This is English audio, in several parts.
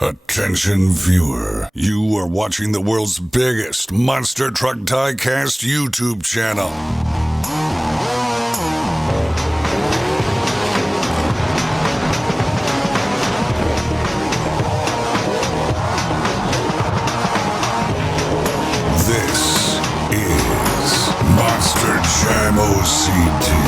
Attention viewer, you are watching the world's biggest monster truck diecast YouTube channel. This is Monster Jam OCD.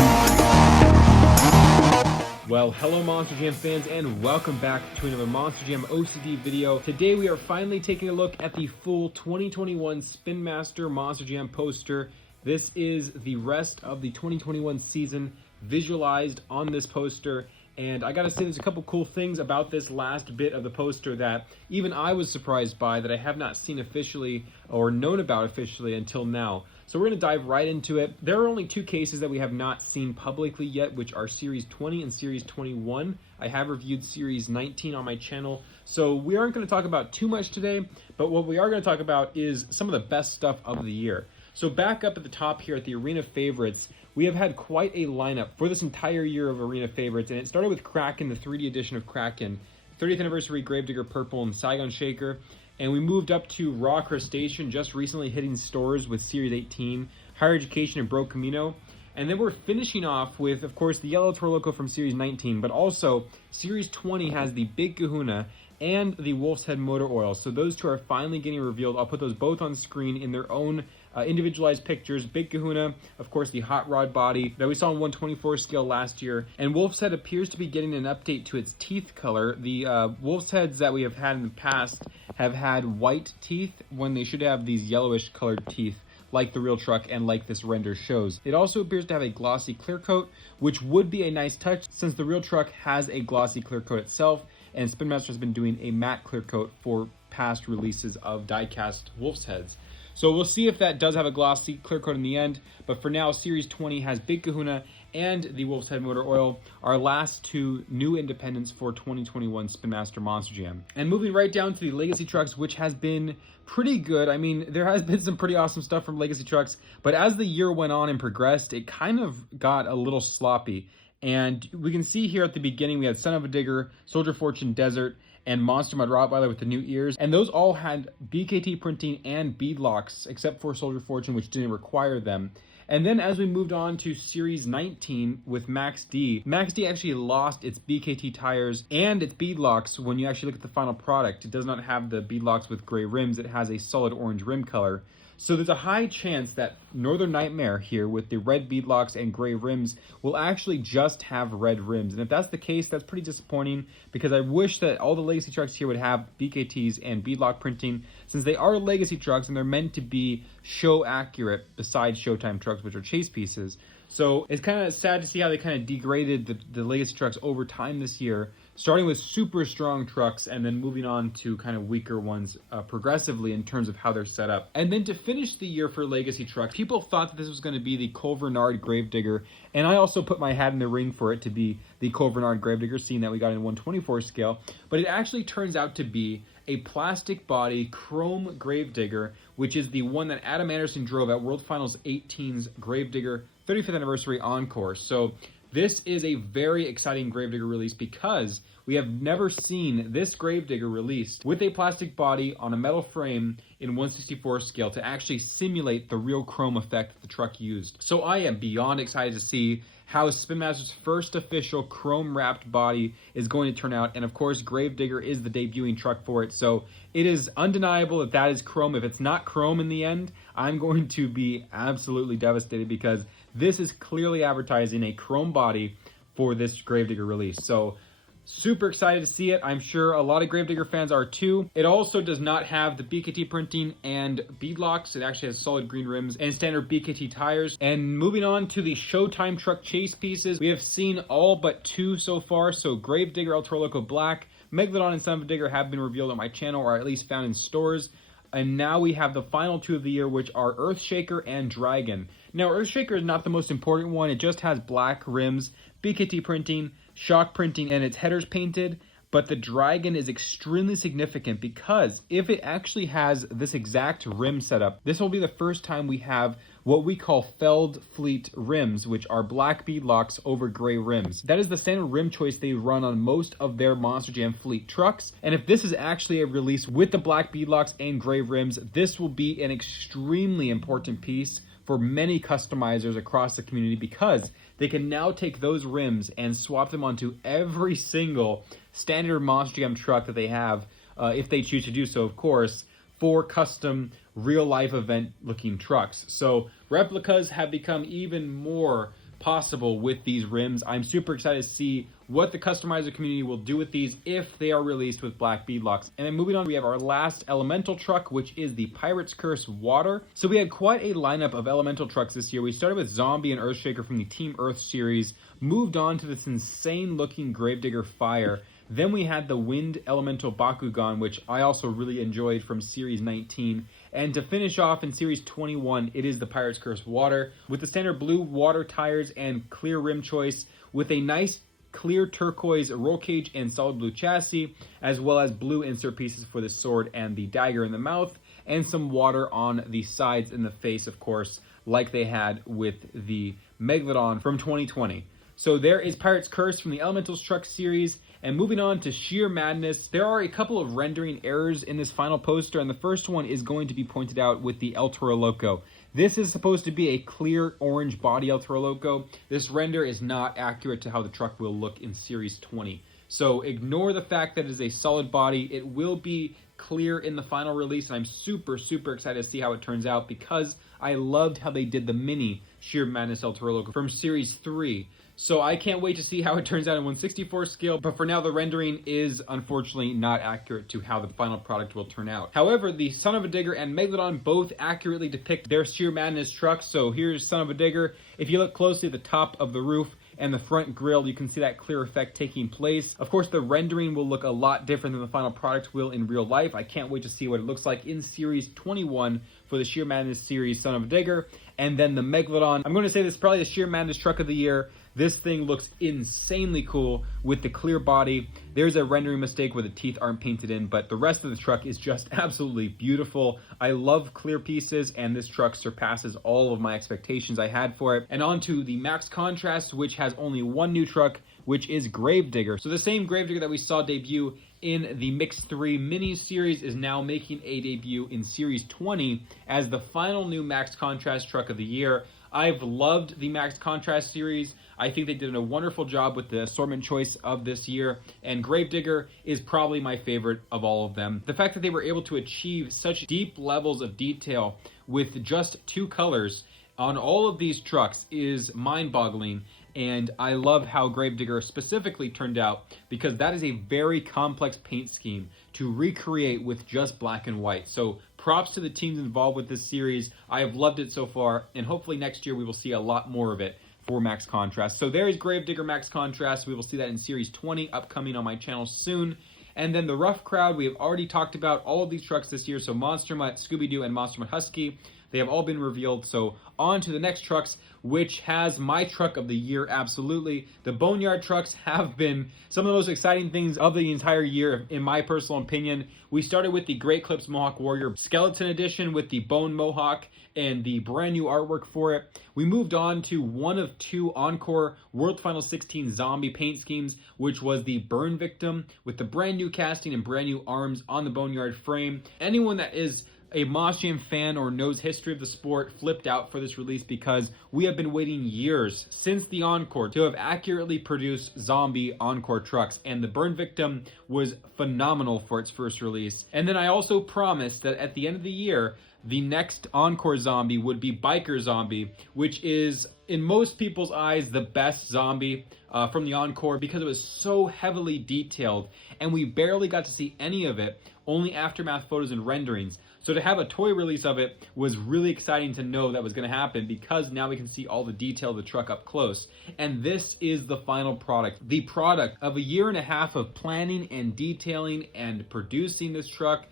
Well, hello Monster Jam fans and welcome back to another Monster Jam OCD video. Today we are finally taking a look at the full 2021 Spin Master Monster Jam poster. This is the rest of the 2021 season visualized on this poster. And I gotta say, there's a couple cool things about this last bit of the poster that even I was surprised by, that I have not seen officially or known about officially until now. So we're gonna dive right into it. There are only two cases that we have not seen publicly yet, which are Series 20 and Series 21. I have reviewed Series 19 on my channel, so we aren't gonna talk about too much today, but what we are gonna talk about is some of the best stuff of the year. So back up at the top here at the Arena Favorites, we have had quite a lineup for this entire year of Arena Favorites, and it started with Kraken, the 3D edition of Kraken, 30th Anniversary Gravedigger Purple and Saigon Shaker, and we moved up to Raw Crustacean, just recently hitting stores with Series 18, Higher Education and Bro Camino, and then we're finishing off with, of course, the Yellow Toro Loco from Series 19, but also Series 20 has the Big Kahuna and the Wolf's Head Motor Oil, so those two are finally getting revealed. I'll put those both on screen in their own individualized pictures. Big Kahuna, of course, the hot rod body that we saw on 1/24 scale last year, and Wolf's Head appears to be getting an update to its teeth color. The Wolf's Heads that we have had in the past have had white teeth when they should have these yellowish colored teeth, like the real truck and like this render shows. It also appears to have a glossy clear coat, which would be a nice touch since the real truck has a glossy clear coat itself, and Spin Master has been doing a matte clear coat for past releases of diecast Wolf's Heads. So we'll see if that does have a glossy clear coat in the end, but for now, Series 20 has Big Kahuna and the Wolf's Head Motor Oil, our last two new independents for 2021 Spin Master Monster Jam. And moving right down to the Legacy Trucks, which has been pretty good. I mean, there has been some pretty awesome stuff from Legacy Trucks, but as the year went on and progressed, it kind of got a little sloppy. And we can see here at the beginning, we had Son-Uva Digger, Soldier Fortune Desert, and Monster Mud Rottweiler with the new ears. And those all had BKT printing and bead locks, except for Soldier Fortune, which didn't require them. And then as we moved on to Series 19 with Max D actually lost its BKT tires and its bead locks. When you actually look at the final product, it does not have the bead locks with gray rims. It has a solid orange rim color. So there's a high chance that Northern Nightmare here with the red beadlocks and gray rims will actually just have red rims. And if that's the case, that's pretty disappointing, because I wish that all the Legacy Trucks here would have BKTs and beadlock printing, since they are Legacy Trucks and they're meant to be show accurate besides Showtime Trucks, which are chase pieces. So it's kind of sad to see how they kind of degraded the Legacy Trucks over time this year, starting with super strong trucks and then moving on to kind of weaker ones progressively in terms of how they're set up. And then to finish the year for Legacy Trucks, people thought that this was going to be the Culvernard Gravedigger, and I also put my hat in the ring for it to be the Culvernard Gravedigger, seeing that we got in 1/24 scale, but it actually turns out to be a plastic body chrome Gravedigger, which is the one that Adam Anderson drove at World Finals 18's Gravedigger 35th Anniversary Encore. So this is a very exciting Gravedigger release because we have never seen this Gravedigger released with a plastic body on a metal frame in 1/64 scale to actually simulate the real chrome effect that the truck used. So I am beyond excited to see how Spin Master's first official chrome-wrapped body is going to turn out, and of course Gravedigger is the debuting truck for it, so it is undeniable that that is chrome. If it's not chrome in the end, I'm going to be absolutely devastated, because this is clearly advertising a chrome body for this Gravedigger release. So super excited to see it. I'm sure a lot of Gravedigger fans are too. It also does not have the BKT printing and beadlocks. It actually has solid green rims and standard BKT tires. And moving on to the Showtime Truck chase pieces, we have seen all but two so far. So Gravedigger El Toro Loco Black, Megalodon and Son-Uva Digger have been revealed on my channel, or at least found in stores. And now we have the final two of the year, which are EarthShaker and Dragon. Now, EarthShaker is not the most important one. It just has black rims, BKT printing, shock printing, and its headers painted. But the Dragon is extremely significant because if it actually has this exact rim setup, this will be the first time we have what we call Feld Fleet rims, which are black beadlocks over gray rims. That is the standard rim choice they run on most of their Monster Jam Fleet trucks. And if this is actually a release with the black beadlocks and gray rims, this will be an extremely important piece for many customizers across the community, because they can now take those rims and swap them onto every single standard Monster Jam truck that they have, if they choose to do so, of course, for custom real-life event-looking trucks. So replicas have become even more possible with these rims. I'm super excited to see what the customizer community will do with these if they are released with black beadlocks. And then moving on, we have our last elemental truck, which is the Pirate's Curse Water. So we had quite a lineup of elemental trucks this year. We started with Zombie and EarthShaker from the Team Earth series, moved on to this insane-looking Gravedigger Fire. Then we had the Wind Elemental Bakugan, which I also really enjoyed from Series 19. And to finish off in Series 21, it is the Pirate's Curse Water, with the standard blue water tires and clear rim choice, with a nice clear turquoise roll cage and solid blue chassis, as well as blue insert pieces for the sword and the dagger in the mouth, and some water on the sides and the face, of course, like they had with the Megalodon from 2020. So there is Pirate's Curse from the Elementals Truck series. And moving on to Shear Madness, there are a couple of rendering errors in this final poster, and the first one is going to be pointed out with the El Toro Loco. This is supposed to be a clear orange body El Toro Loco. This render is not accurate to how the truck will look in Series 20. So ignore the fact that it is a solid body. It will be clear in the final release, and I'm super excited to see how it turns out, because I loved how they did the mini Shear Madness El Toro Loco from Series 3. So I can't wait to see how it turns out in 1/64 scale, but for now the rendering is unfortunately not accurate to how the final product will turn out. However, the Son-Uva Digger and Megalodon both accurately depict their Shear Madness trucks. So here's Son-Uva Digger. If you look closely at the top of the roof and the front grille, you can see that clear effect taking place. Of course, the rendering will look a lot different than the final product will in real life. I can't wait to see what it looks like in Series 21 for the Shear Madness series Son-Uva Digger. And then the Megalodon, I'm going to say this is probably the Shear Madness truck of the year. This thing looks insanely cool with the clear body. There's a rendering mistake where the teeth aren't painted in, but the rest of the truck is just absolutely beautiful. I love clear pieces, and this truck surpasses all of my expectations I had for it. And on to the Max Contrast, which has only one new truck, which is Gravedigger. So the same Gravedigger that we saw debut in the Mix 3 mini series is now making a debut in Series 20 as the final new Max Contrast truck of the year. I've loved the Max Contrast series. I think they did a wonderful job with the assortment choice of this year, and Gravedigger is probably my favorite of all of them. The fact that they were able to achieve such deep levels of detail with just two colors on all of these trucks is mind-boggling, and I love how Gravedigger specifically turned out, because that is a very complex paint scheme to recreate with just black and white. So props to the teams involved with this series. I have loved it so far, and hopefully next year we will see a lot more of it for Max Contrast. So there is Gravedigger Max Contrast. We will see that in Series 20, upcoming on my channel soon. And then the Ruff Crowd, we have already talked about all of these trucks this year. So Monster Mutt, Scooby-Doo, and Monster Mutt Husky. They have all been revealed. So on to the next trucks, which has my truck of the year, absolutely. The Boneyard trucks have been some of the most exciting things of the entire year, in my personal opinion. We started with the Great Clips Mohawk Warrior Skeleton Edition with the Bone Mohawk and the brand new artwork for it. We moved on to one of two Encore World Final 16 zombie paint schemes, which was the Burn Victim with the brand new casting and brand new arms on the Boneyard frame. Anyone that is a Monster Jam fan or knows history of the sport flipped out for this release, because we have been waiting years since the Encore to have accurately produced zombie Encore trucks, and the Burn Victim was phenomenal for its first release. And then I also promised that at the end of the year, the next Encore zombie would be Biker Zombie, which is, in most people's eyes, the best zombie from the Encore, because it was so heavily detailed, and we barely got to see any of it, only aftermath photos and renderings. So to have a toy release of it was really exciting to know that was going to happen, because now we can see all the detail of the truck up close. And this is the final product, the product of a year and a half of planning and detailing and producing this truck.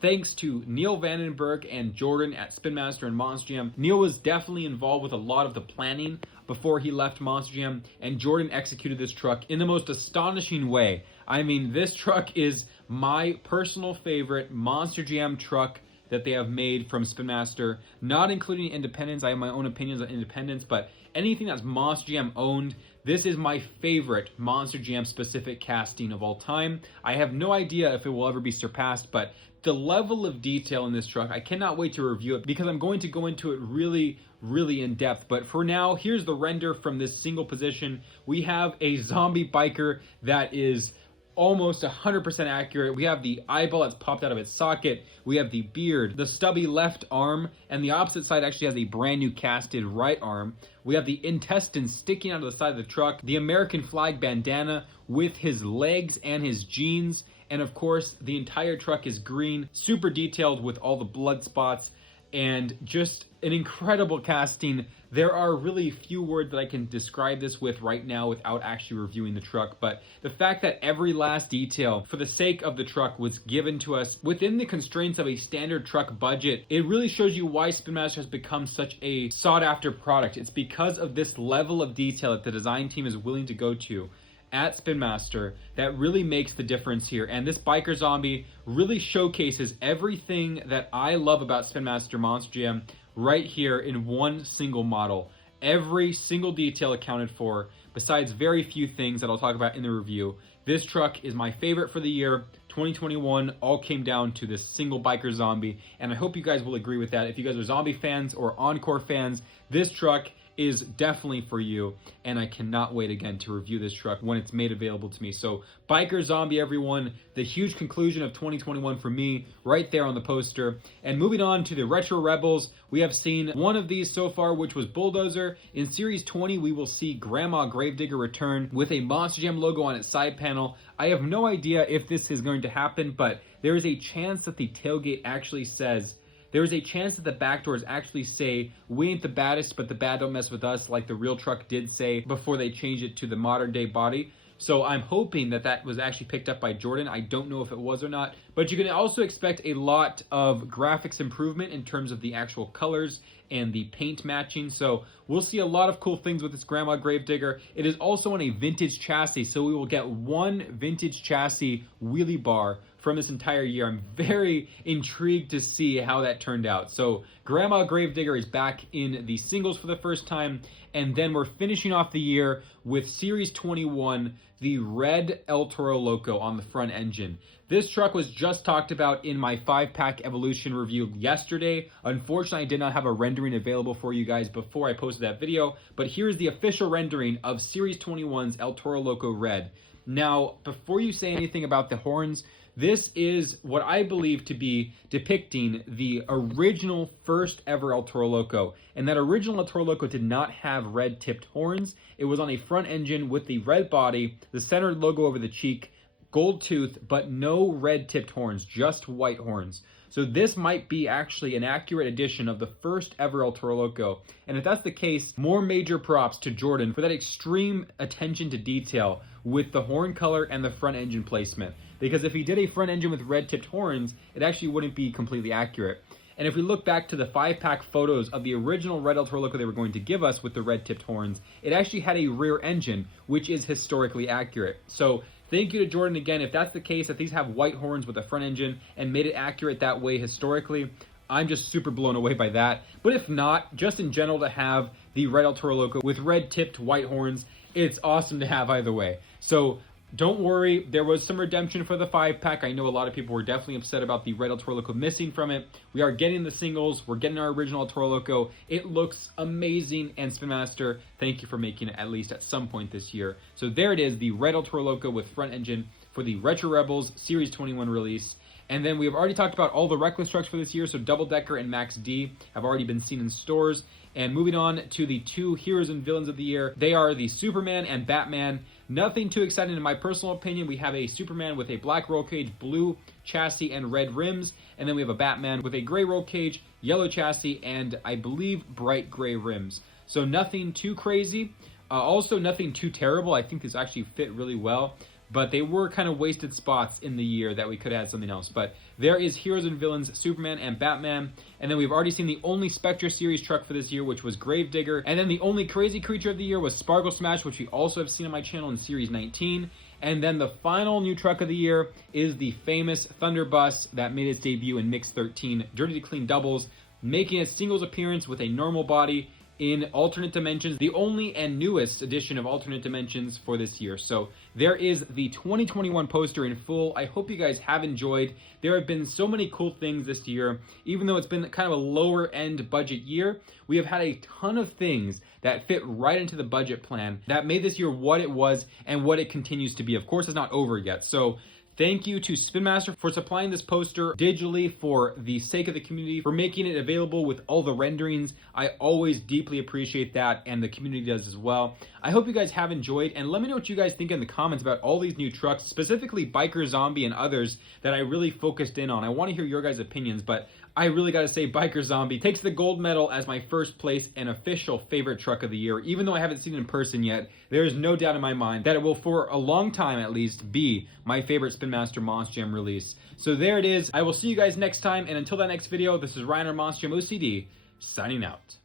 Thanks to Neil Vandenberg and Jordan at Spin Master and Monster Jam. Neil was definitely involved with a lot of the planning before he left Monster Jam, and Jordan executed this truck in the most astonishing way. I mean, this truck is my personal favorite Monster Jam truck that they have made from Spin Master, not including Independence. I have my own opinions on Independence, but anything that's Monster Jam owned, this is my favorite Monster Jam specific casting of all time. I have no idea if it will ever be surpassed, but the level of detail in this truck, I cannot wait to review it because I'm going to go into it really in depth. But for now, here's the render from this single position. We have a zombie biker that is almost 100% accurate. We have the eyeball that's popped out of its socket. We have the beard, the stubby left arm, and the opposite side actually has a brand new casted right arm. We have the intestines sticking out of the side of the truck, the American flag bandana with his legs and his jeans, and of course the entire truck is green, super detailed with all the blood spots, and just an incredible casting. There are really few words that I can describe this with right now without actually reviewing the truck, but the fact that every last detail for the sake of the truck was given to us within the constraints of a standard truck budget, it really shows you why Spin Master has become such a sought after product. It's because of this level of detail that the design team is willing to go to at Spin Master that really makes the difference here. And this biker zombie really showcases everything that I love about Spin Master Monster Jam right here in one single model. Every single detail accounted for, besides very few things that I'll talk about in the review. This truck is my favorite for the year. 2021 all came down to this single biker zombie, and I hope you guys will agree with that. If you guys are zombie fans or Encore fans, this truck is definitely for you, and I cannot wait again to review this truck when it's made available to me. So biker zombie, everyone, the huge conclusion of 2021 for me right there on the poster. And moving on to the Retro Rebels, we have seen one of these so far, which was Bulldozer. In Series 20, we will see Grandma Gravedigger return with a Monster Jam logo on its side panel. I have no idea if this is going to happen, but there is a chance that the tailgate actually says, there is a chance that the back doors actually say, "We ain't the baddest, but the bad don't mess with us," like the real truck did say before they changed it to the modern day body. So I'm hoping that that was actually picked up by Jordan. I don't know if it was or not, but you can also expect a lot of graphics improvement in terms of the actual colors and the paint matching. So we'll see a lot of cool things with this Grandma Gravedigger. It is also on a vintage chassis, so we will get one vintage chassis wheelie bar from this entire year. I'm very intrigued to see how that turned out. So Grandma Gravedigger is back in the singles for the first time, and then we're finishing off the year with Series 21, the red El Toro Loco on the front engine. This truck was just talked about in my 5-pack Evolution review yesterday. Unfortunately, I did not have a rendering available for you guys before I posted that video, but here's the official rendering of Series 21's El Toro Loco Red. Now, before you say anything about the horns, this is what I believe to be depicting the original first ever El Toro Loco. And that original El Toro Loco did not have red tipped horns. It was on a front engine with the red body, the centered logo over the cheek, gold tooth, but no red tipped horns, just white horns. So this might be actually an accurate edition of the first ever El Toro Loco. And if that's the case, more major props to Jordan for that extreme attention to detail with the horn color and the front engine placement. Because if he did a front engine with red tipped horns, it actually wouldn't be completely accurate. And if we look back to the 5-pack photos of the original red El Toro Loco they were going to give us with the red tipped horns, it actually had a rear engine, which is historically accurate. So thank you to Jordan again. If that's the case, if these have white horns with a front engine and made it accurate that way historically, I'm just super blown away by that. But if not, just in general to have the red El Toro Loco with red tipped white horns, it's awesome to have either way. So don't worry, there was some redemption for the 5-pack. I know a lot of people were definitely upset about the red El Toro Loco missing from it. We are getting the singles. We're getting our original El Toro Loco. It looks amazing, and Spin Master, thank you for making it at least at some point this year. So there it is, the red El Toro Loco with front engine for the Retro Rebels Series 21 release. And then we have already talked about all the Wreckless Trucks for this year, so Double Decker and Max D have already been seen in stores. And moving on to the two heroes and villains of the year, they are the Superman and Batman. Nothing too exciting in my personal opinion. We have a Superman with a black roll cage, blue chassis, and red rims. And then we have a Batman with a gray roll cage, yellow chassis, and I believe bright gray rims. So nothing too crazy. Also nothing too terrible. I think this actually fit really well. But they were kind of wasted spots in the year that we could have had something else. But there is Heroes and Villains, Superman and Batman. And then we've already seen the only Spectre series truck for this year, which was Gravedigger. And then the only crazy creature of the year was Sparkle Smash, which we also have seen on my channel in Series 19. And then the final new truck of the year is the famous ThunderBus that made its debut in Mix 13 Dirty to Clean Doubles, making its singles appearance with a normal body in alternate dimensions, the only and newest edition of alternate dimensions for this year. So there is the 2021 poster in full. I hope you guys have enjoyed. There have been so many cool things this year. Even though it's been kind of a lower end budget year, we have had a ton of things that fit right into the budget plan that made this year what it was and what it continues to be. Of course, it's not over yet. So thank you to Spin Master for supplying this poster digitally for the sake of the community, for making it available with all the renderings. I always deeply appreciate that, and the community does as well. I hope you guys have enjoyed, and let me know what you guys think in the comments about all these new trucks, specifically Biker Zombie and others that I really focused in on. I want to hear your guys' opinions, but I really gotta say Biker Zombie takes the gold medal as my first place and official favorite truck of the year. Even though I haven't seen it in person yet, there is no doubt in my mind that it will, for a long time at least, be my favorite Spin Master Monster Jam release. So there it is. I will see you guys next time, and until that next video, this is Ryan or Monster Jam OCD, signing out.